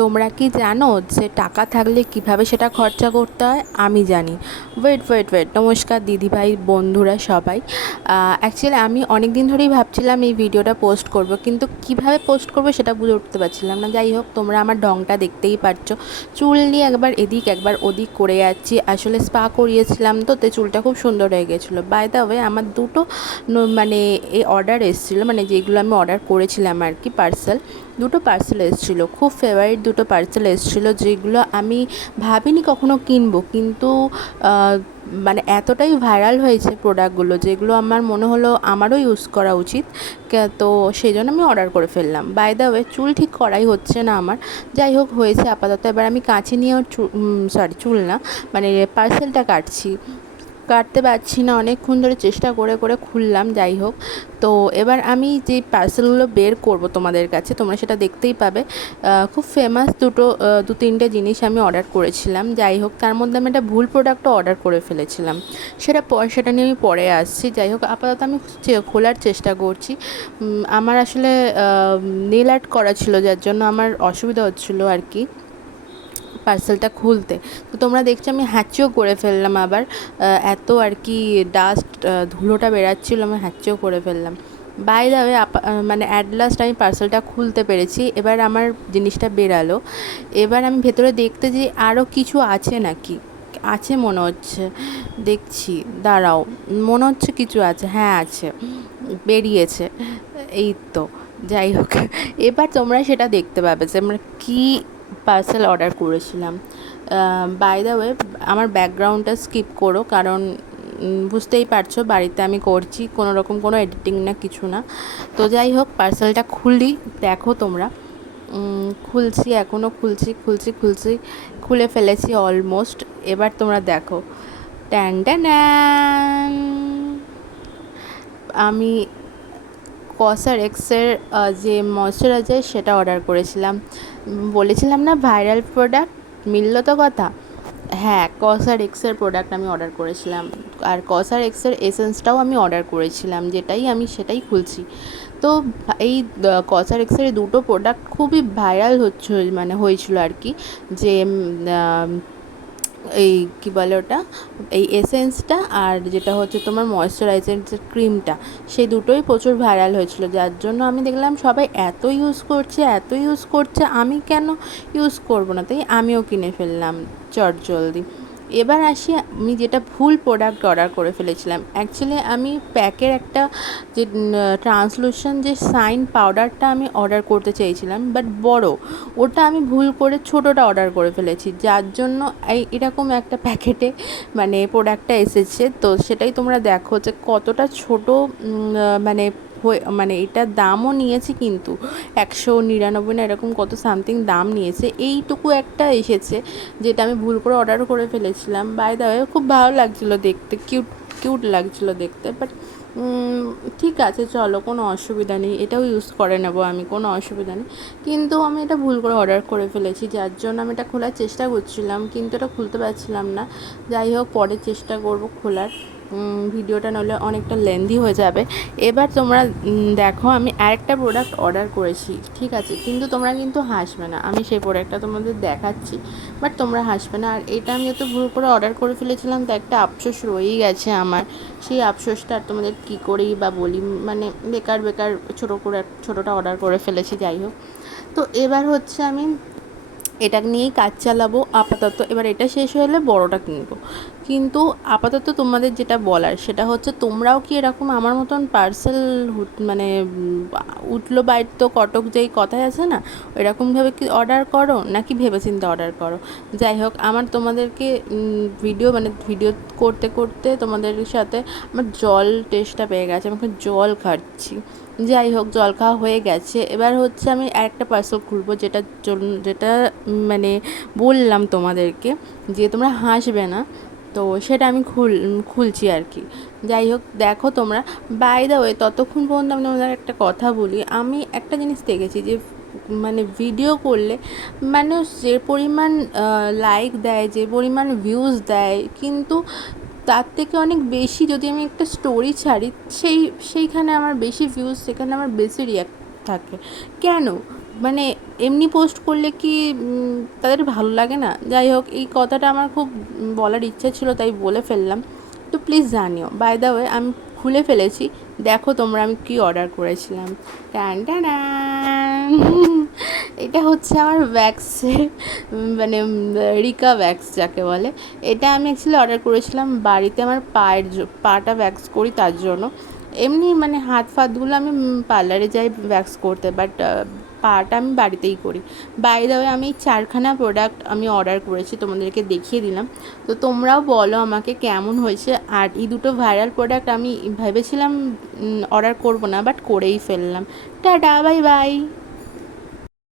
তোমরা কি জানো যে টাকা থাকলে কিভাবে সেটা খরচা করতে হয়? আমি জানি। ওয়েট ওয়েট ওয়েট, নমস্কার দিদিভাই বন্ধুরা সবাই। অ্যাকচুয়ালি আমি অনেক দিন ধরেই ভাবছিলাম এই ভিডিওটা পোস্ট করব, কিন্তু কিভাবে পোস্ট করব সেটা বুঝে উঠতে পারছিলাম না। যাই হোক, তোমরা আমার ঢংটা দেখতেই পারছো। চুল নিয়ে একবার এদিক একবার ওদিক করে যাচ্ছি। আসলে স্পা করিয়েছিলাম তো চুলটা খুব সুন্দর হয়ে গেছিলো। বাই দ্য ওয়ে, আমার দুটো মানে এই অর্ডার এসেছিলো, মানে যেগুলো আমি অর্ডার করেছিলাম আর কি, দুটো পার্সেল এসেছিলো। খুব ফেভারিট দুটো পার্সেল এসেছিলো, যেগুলো আমি ভাবিনি কখনো কিনবো, কিন্তু মানে এতটাই ভাইরাল হয়েছে প্রোডাক্টগুলো, যেগুলো আমার মনে হলো আমারও ইউজ করা উচিত। তো সেই জন্য আমি অর্ডার করে ফেললাম। বাই দ্য ওয়ে, চুল ঠিক করাই হচ্ছে না আমার। যাই হোক, হয়েছে আপাতত। এবার আমি কাঁচি নিয়ে চুল না, মানে পার্সেলটা কাটতে পারছি না, অনেকক্ষণ ধরে চেষ্টা করে করে খুললাম। যাই হোক, তো এবার আমি যে পার্সেলগুলো বের করব তোমাদের কাছে, তোমরা সেটা দেখতেই পাবে। খুব ফেমাস দু তিনটে জিনিস আমি অর্ডার করেছিলাম। যাই হোক, তার মধ্যে আমি একটা ভুল প্রোডাক্টও অর্ডার করে ফেলেছিলাম। সেটা নিয়ে আমি পরে আসছি। যাই হোক, আপাতত আমি খোলার চেষ্টা করছি। আমার আসলে নেল আর্ট করা ছিল, যার জন্য আমার অসুবিধা হচ্ছিলো আর কি পার্সেলটা খুলতে। তো তোমরা দেখছো আমি হ্যাচিও করে ফেললাম আবার। এত আর কি ডাস্ট, ধুলোটা বেরাচ্ছিলো, আমি হ্যাচিও করে ফেললাম। বাই দ্য ওয়ে, মানে অ্যাট লাস্ট আমি পার্সেলটা খুলতে পেরেছি। এবার আমার জিনিসটা বেরালো। এবার আমি ভেতরে দেখতে যে আরও কিছু আছে নাকি, আছে মনে হচ্ছে, দেখছি, দাঁড়াও, মনে হচ্ছে কিছু আছে, হ্যাঁ আছে, বেরিয়েছে, এই তো। যাই হোক, এবার তোমরা সেটা দেখতে পাবে যে আমরা কী পার্সেল অর্ডার করেছিলাম। বাই দ্য ওয়ে, আমার ব্যাকগ্রাউন্ডটা স্কিপ করো, কারণ বুঝতেই পারছো বাড়িতে আমি করছি, কোনো রকম কোনো এডিটিং না, কিছু না। তো যাই হোক, পার্সেলটা খুলি, দেখো তোমরা। খুলছি, এখনও খুলছি, খুলে ফেলেছি অলমোস্ট। এবার তোমরা দেখো, ট্যান ট্যান, আমি কসার এক্সের যে ময়শ্চারাইজার সেটা অর্ডার করেছিলাম। বলেছিলাম না ভাইরাল প্রোডাক্ট, মিললো তো কথা। হ্যাঁ, কসার এক্সের প্রোডাক্ট আমি অর্ডার করেছিলাম, আর কসার এক্সের এসেন্সটাও আমি অর্ডার করেছিলাম, সেটাই খুলছি। তো এই কসার এক্সের দুটো প্রোডাক্ট খুবই ভাইরাল হয়েছিল আর কি, যে এই কী বলে ওটা, এই এসেন্সটা আর যেটা হচ্ছে তোমার ময়শ্চারাইজার যে ক্রিমটা, সেই দুটোই প্রচুর ভাইরাল হয়েছিল। যার জন্য আমি দেখলাম সবাই এত ইউজ করছে, আমি কেন ইউজ করব না, তাই আমিও কিনে ফেললাম চটজলদি। এবার আসি, আমি যেটা ভুল প্রোডাক্ট অর্ডার করে ফেলেছিলাম। অ্যাকচুয়ালি আমি প্যাকের একটা যে ট্রান্সলুশন যে সাইন পাউডারটা আমি অর্ডার করতে চেয়েছিলাম, বাট বড়, ওটা আমি ভুল করে ছোটোটা অর্ডার করে ফেলেছি, যার জন্য এরকম একটা প্যাকেটে মানে প্রোডাক্টটা এসেছে। তো সেটাই তোমরা দেখো যে কতটা ছোটো, মানে এটার দামও নিয়েছে কিন্তু 199 না এরকম কত সামথিং দাম নিয়েছে। এইটুকু একটা এসেছে, যেটা আমি ভুল করে অর্ডার করে ফেলেছিলাম। বাই দ্য ওয়ে, খুব ভালো লাগছিলো দেখতে, কিউট লাগছিলো দেখতে, বাট ঠিক আছে, চলো, কোনো অসুবিধা নেই, এটাও ইউজ করে নেবো আমি, কোনো অসুবিধা নেই। কিন্তু আমি এটা ভুল করে অর্ডার করে ফেলেছি, যার জন্য আমি এটা খোলার চেষ্টা করছিলাম, কিন্তু এটা খুলতে পারছিলাম না। যাই হোক, পরে চেষ্টা করব খোলার। ভিডিওটা নইলে অনেকটা লেন্দি হয়ে যাবে। এবার তোমরা দেখো, আমি আরেকটা প্রোডাক্ট অর্ডার করেছি, ঠিক আছে, কিন্তু তোমরা কিন্তু হাসবে না, আমি সেই প্রোডাক্টটা তোমাদের দেখাচ্ছি, বাট তোমরা হাসবে না। আর এটা আমি যত ভুল করে অর্ডার করে ফেলেছিলাম, তো একটা আফসোস রয়েই গেছে আমার। সেই আফসোসটা আর তোমাদের কী করেই বা বলি, মানে বেকার ছোটোটা অর্ডার করে ফেলেছি। যাই হোক, তো এবার হচ্ছে আমি এটা নিয়েই কাজ চালাবো আপাতত। এবার এটা শেষ হলে বড়টা কিনবো। কিন্তু আপাতত তোমাদের যেটা বলার সেটা হচ্ছে, তোমরাও কি এরকম আমার মতন পার্সেল মানে উঠলো বাইর তো কটক, যেই কথায় আছে না, এরকমভাবে কি অর্ডার করো, নাকি ভেবেচিন্তে অর্ডার করো? যাই হোক, আমার তোমাদেরকে ভিডিও করতে করতে তোমাদের সাথে আমার জল টেস্টটা পেয়ে গেছে, আমাকে জল খাচ্ছি। যাই হোক, জল খাওয়া হয়ে গেছে। এবার হচ্ছে আমি আরেকটা পার্সেল খুলবো, যেটা মানে বললাম তোমাদেরকে যে তোমরা হাসবে না, তো সেটা আমি খুলছি আর কি। যাই হোক, দেখো তোমরা। বাই দ্য ওয়ে, ততক্ষণ পর্যন্ত আমি তোমাদের একটা কথা বলি। আমি একটা জিনিস দেখেছি যে মানে ভিডিও করলে মানুষ যে পরিমাণ লাইক দেয়, যে পরিমাণ ভিউজ দেয়, কিন্তু তার থেকে অনেক বেশি যদি আমি একটা স্টোরি ছাড়ি, সেইখানে আমার বেশি ভিউজ, সেখানে আমার বেশি রিয়াক্ট থাকে। কেন? মানে এমনি পোস্ট করলে কি তাদের ভালো লাগে না? যাই হোক, এই কথাটা আমার খুব বলার ইচ্ছা ছিল, তাই বলে ফেললাম। তো প্লিজ জানিও। বাই দ্য ওয়ে, আমি খুলে ফেলেছি, দেখো তোমরা আমি কী অর্ডার করেছিলাম। টান টান, এটা হচ্ছে আমার ভ্যাক্সের মানে রিকা ভ্যাক্স যাকে বলে। এটা আমি অ্যাকচুয়ালি অর্ডার করেছিলাম বাড়িতে আমার পাটা ভ্যাক্স করি তার জন্য। এমনি মানে হাত ফাতগুলো আমি পার্লারে যাই ভ্যাক্স করতে, বাট পাটা আমি বাড়িতেই করি। বাই দ্য ওয়ে, আমি এই 4খানা প্রোডাক্ট আমি অর্ডার করেছি, তোমাদেরকে দেখিয়ে দিলাম। তো তোমরাও বলো আমাকে কেমন হয়েছে। আর এই দুটো ভাইরাল প্রোডাক্ট আমি ভেবেছিলাম অর্ডার করব না, বাট করেই ফেললাম। Tata, bye bye.